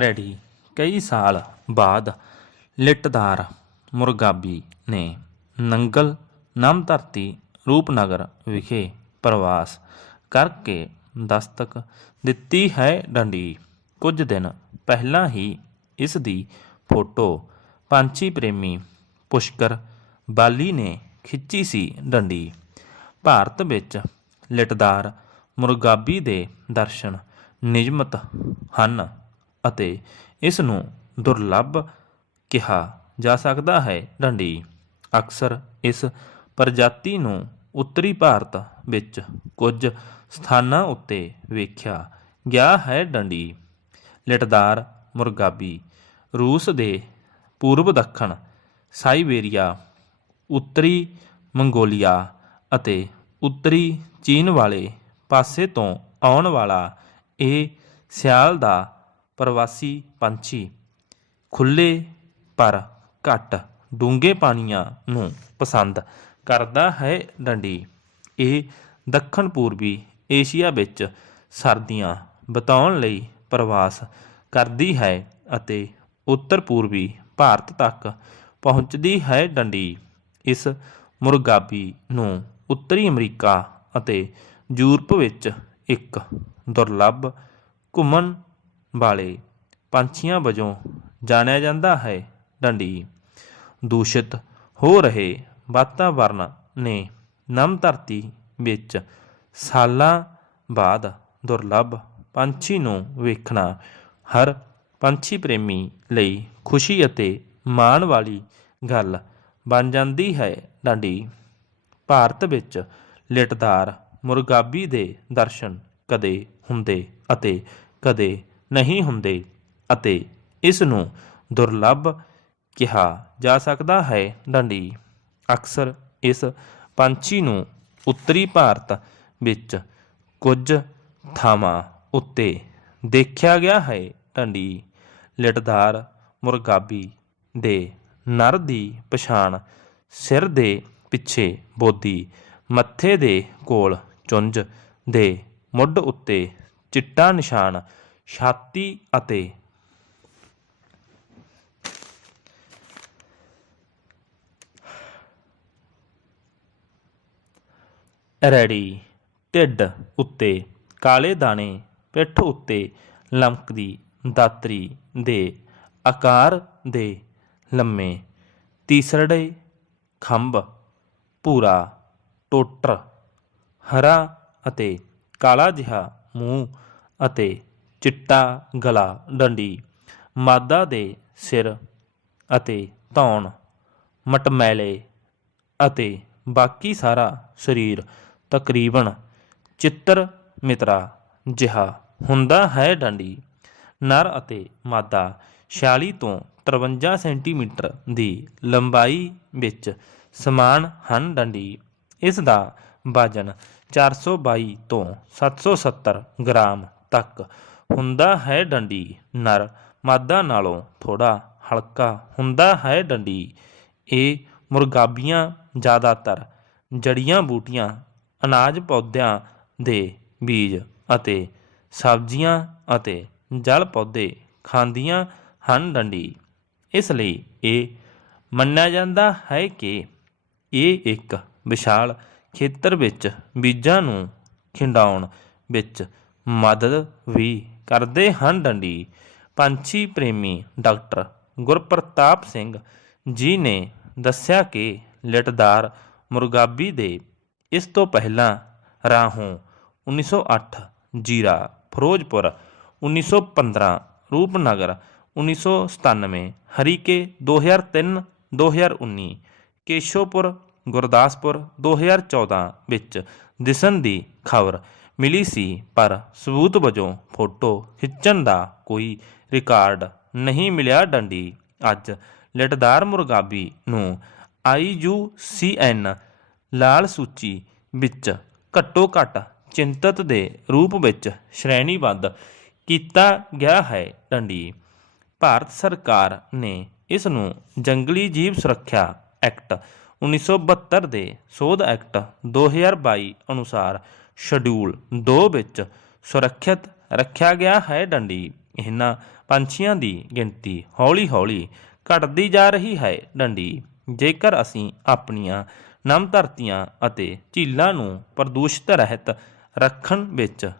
Ready ਕਈ ਸਾਲ ਬਾਅਦ ਲਿਟਦਾਰ ਮੁਰਗਾਬੀ ਨੇ ਨੰਗਲ ਨਾਮ ਧਰਤੀ ਰੂਪਨਗਰ ਵਿਖੇ ਪ੍ਰਵਾਸ ਕਰਕੇ ਦਸਤਕ ਦਿੱਤੀ ਹੈ ਡੰਡੀ। ਕੁਝ ਦਿਨ ਪਹਿਲਾਂ ਹੀ ਇਸ ਦੀ ਫੋਟੋ ਪੰਛੀ ਪ੍ਰੇਮੀ ਪੁਸ਼ਕਰ ਬਾਲੀ ਨੇ ਖਿੱਚੀ ਸੀ ਡੰਡੀ। ਭਾਰਤ ਵਿੱਚ ਲਿਟਦਾਰ ਮੁਰਗਾਬੀ ਦੇ ਦਰਸ਼ਨ ਨਿਯਮਤ ਹਨ। ਅਤੇ ਇਸ ਨੂੰ ਦੁਰਲੱਭ ਕਿਹਾ ਜਾ ਸਕਦਾ ਹੈ। ਡੰਡੀ। ਅਕਸਰ ਇਸ ਪ੍ਰਜਾਤੀ ਨੂੰ ਉੱਤਰੀ ਭਾਰਤ ਵਿੱਚ ਕੁਝ ਸਥਾਨਾਂ ਉੱਤੇ ਵੇਖਿਆ ਗਿਆ ਹੈ ਡੰਡੀ। ਲਿਟਦਾਰ ਮੁਰਗਾਬੀ। ਰੂਸ ਦੇ ਪੂਰਬ ਦੱਖਣ ਸਾਈਬੇਰੀਆ ਉੱਤਰੀ ਮੰਗੋਲੀਆ ਅਤੇ ਉੱਤਰੀ ਚੀਨ ਵਾਲੇ ਪਾਸੇ ਤੋਂ ਆਉਣ ਵਾਲਾ ਇਹ ਸਿਆਲ ਦਾ ਪ੍ਰਵਾਸੀ ਪੰਛੀ। ਖੁੱਲੇ ਪਰ ਘੱਟ ਡੂੰਘੇ ਪਾਣੀਆਂ ਨੂੰ ਪਸੰਦ ਕਰਦਾ ਹੈ ਡੰਡੀ। ਇਹ ਦੱਖਣ ਪੂਰਬੀ ਏਸ਼ੀਆ ਵਿੱਚ ਸਰਦੀਆਂ ਬਿਤਾਉਣ ਲਈ ਪ੍ਰਵਾਸ ਕਰਦੀ ਹੈ ਅਤੇ ਉੱਤਰ ਪੂਰਬੀ ਭਾਰਤ ਤੱਕ ਪਹੁੰਚਦੀ ਹੈ ਡੰਡੀ। ਇਸ ਮੁਰਗਾਬੀ ਨੂੰ ਉੱਤਰੀ ਅਮਰੀਕਾ ਅਤੇ ਯੂਰਪ ਵਿੱਚ ਇੱਕ ਦੁਰਲੱਭ ਘੁੰਮਣ ਵਾਲੇ ਪੰਛੀਆਂ ਵਜੋਂ ਜਾਣਿਆ ਜਾਂਦਾ ਹੈ ਡੰਡੀ। ਦੂਸ਼ਿਤ ਹੋ ਰਹੇ ਵਾਤਾਵਰਣ ਨੇ ਨਮ ਧਰਤੀ ਵਿੱਚ ਸਾਲਾਂ ਬਾਅਦ ਦੁਰਲੱਭ ਪੰਛੀ ਨੂੰ ਵੇਖਣਾ, ਹਰ ਪੰਛੀ ਪ੍ਰੇਮੀ ਲਈ ਖੁਸ਼ੀ ਅਤੇ ਮਾਣ ਵਾਲੀ ਗੱਲ ਬਣ ਜਾਂਦੀ ਹੈ ਡਾਂਡੀ। ਭਾਰਤ ਵਿੱਚ ਲਿਟਦਾਰ ਮੁਰਗਾਬੀ ਦੇ ਦਰਸ਼ਨ ਕਦੇ ਹੁੰਦੇ ਅਤੇ ਕਦੇ ਨਹੀਂ ਹੁੰਦੇ ਅਤੇ ਇਸ ਨੂੰ ਦੁਰਲੱਭ ਕਿਹਾ ਜਾ ਸਕਦਾ ਹੈ। ਡੰਡੀ ਅਕਸਰ ਇਸ ਪੰਛੀ ਨੂੰ ਉੱਤਰੀ ਭਾਰਤ ਵਿੱਚ ਕੁਝ ਥਾਵਾਂ ਉੱਤੇ ਦੇਖਿਆ ਗਿਆ ਹੈ। ਡੰਡੀ ਲਿਟਦਾਰ ਮੁਰਗਾਬੀ ਦੇ ਨਰ ਦੀ ਪਛਾਣ ਸਿਰ ਦੇ ਪਿੱਛੇ ਬੋਦੀ ਮੱਥੇ ਦੇ ਕੋਲ ਚੁੰਝ ਦੇ ਮੁੱਢ ਉੱਤੇ ਚਿੱਟਾ ਨਿਸ਼ਾਨ ਛਾਤੀ ਅਤੇ ਰੈਡੀ ਢਿੱਡ ਉੱਤੇ, ਕਾਲੇ ਦਾਣੇ, ਪਿੱਠ ਉੱਤੇ ਲਮਕਦੀ ਦਾਤਰੀ ਦੇ ਆਕਾਰ ਦੇ ਲੰਮੇ ਤੀਸਰੜੇ ਖੰਭ, ਭੂਰਾ, ਟੋਟਰ, ਹਰਾ ਅਤੇ ਕਾਲਾ ਜਿਹਾ ਮੂੰਹ ਅਤੇ ਚਿੱਟਾ ਗਲਾ ਡੰਡੀ, ਮਾਦਾ ਦੇ ਸਿਰ ਅਤੇ ਧੌਣ, ਮਟਮੈਲੇ ਅਤੇ ਬਾਕੀ ਸਾਰਾ ਸਰੀਰ ਤਕਰੀਬਨ ਚਿੱਤਰ ਮਿਤਰਾ ਜਿਹਾ ਹੁੰਦਾ ਹੈ ਡੰਡੀ। ਨਰ ਅਤੇ ਮਾਦਾ 46 ਤੋਂ 53 ਸੈਂਟੀਮੀਟਰ ਦੀ ਲੰਬਾਈ ਵਿੱਚ ਸਮਾਨ ਹਨ ਡੰਡੀ। ਇਸ ਦਾ ਵਜਨ 422 ਤੋਂ 770 ਗ੍ਰਾਮ ਤੱਕ ਹੁੰਦਾ ਹੈ ਡੰਡੀ। ਨਰ ਮਾਦਾ ਨਾਲੋਂ ਥੋੜਾ ਹਲਕਾ ਹੁੰਦਾ ਹੈ ਡੰਡੀ। ਇਹ ਮੁਰਗਾਬੀਆਂ ਜ਼ਿਆਦਾਤਰ ਜੜੀਆਂ ਬੂਟੀਆਂ, ਅਨਾਜ ਪੌਦਿਆਂ ਦੇ ਬੀਜ ਅਤੇ ਸਬਜ਼ੀਆਂ ਅਤੇ ਜਲ ਪੌਦੇ ਖਾਂਦੀਆਂ ਹਨ ਡੰਡੀ। ਇਸ ਲਈ ਇਹ ਮੰਨਿਆ ਜਾਂਦਾ ਹੈ ਕਿ ਇਹ ਇੱਕ ਵਿਸ਼ਾਲ ਖੇਤਰ ਵਿੱਚ ਬੀਜਾਂ ਨੂੰ ਖਿੰਡਾਉਣ ਵਿੱਚ ਮਦਦ ਵੀ ਕਰਦੇ ਹਨ ਡੰਡੀ। ਪੰਛੀ ਪ੍ਰੇਮੀ ਡਾਕਟਰ ਗੁਰਪ੍ਰਤਾਪ ਸਿੰਘ ਜੀ ਨੇ ਦੱਸਿਆ ਕਿ ਲਿਟਦਾਰ ਮੁਰਗਾਬੀ ਦੇ ਇਸ ਤੋਂ ਪਹਿਲਾਂ ਰਾਹੋਂ 1908 ਜੀਰਾ, ਫਿਰੋਜ਼ਪੁਰ 1915 ਰੂਪਨਗਰ 1997 ਹਰੀਕੇ 2003 2019 ਕੇਸ਼ੋਪੁਰ ਗੁਰਦਾਸਪੁਰ 2014 ਵਿੱਚ ਦਿਸਣ ਦੀ ਖਬਰ ਮਿਲੀ ਸੀ, ਪਰ ਸਬੂਤ ਵਜੋਂ ਫੋਟੋ ਖਿੱਚਣ ਦਾ ਕੋਈ ਰਿਕਾਰਡ ਨਹੀਂ ਮਿਲਿਆ ਡੰਡੀ। ਅੱਜ ਲਟਦਾਰ ਮੁਰਗਾਬੀ ਨੂੰ ਆਈਯੂਸੀਐਨ ਲਾਲ ਸੂਚੀ ਵਿੱਚ ਘੱਟੋ ਘੱਟ ਚਿੰਤਤ ਦੇ ਰੂਪ ਵਿੱਚ ਸ਼੍ਰੇਣੀਬੱਧ ਕੀਤਾ ਗਿਆ ਹੈ ਡੰਡੀ। ਭਾਰਤ ਸਰਕਾਰ ਨੇ ਇਸ ਨੂੰ ਜੰਗਲੀ ਜੀਵ ਸੁਰੱਖਿਆ ਐਕਟ 1972 ਦੇ ਸੋਧ ਐਕਟ 2022 ਅਨੁਸਾਰ ਸ਼ਡਿਊਲ 2 ਵਿੱਚ ਸੁਰੱਖਿਅਤ ਰੱਖਿਆ ਗਿਆ ਹੈ ਡੰਡੀ। ਇਹਨਾਂ ਪੰਛੀਆਂ ਦੀ ਗਿਣਤੀ ਹੌਲੀ-ਹੌਲੀ ਘਟਦੀ ਜਾ ਰਹੀ ਹੈ ਡੰਡੀ। ਜੇਕਰ ਅਸੀਂ ਆਪਣੀਆਂ ਨਮ ਧਰਤੀਆਂ ਅਤੇ ਝੀਲਾਂ ਨੂੰ ਪ੍ਰਦੂਸ਼ਿਤ ਰਹਿਤ ਰੱਖਣ ਵਿੱਚ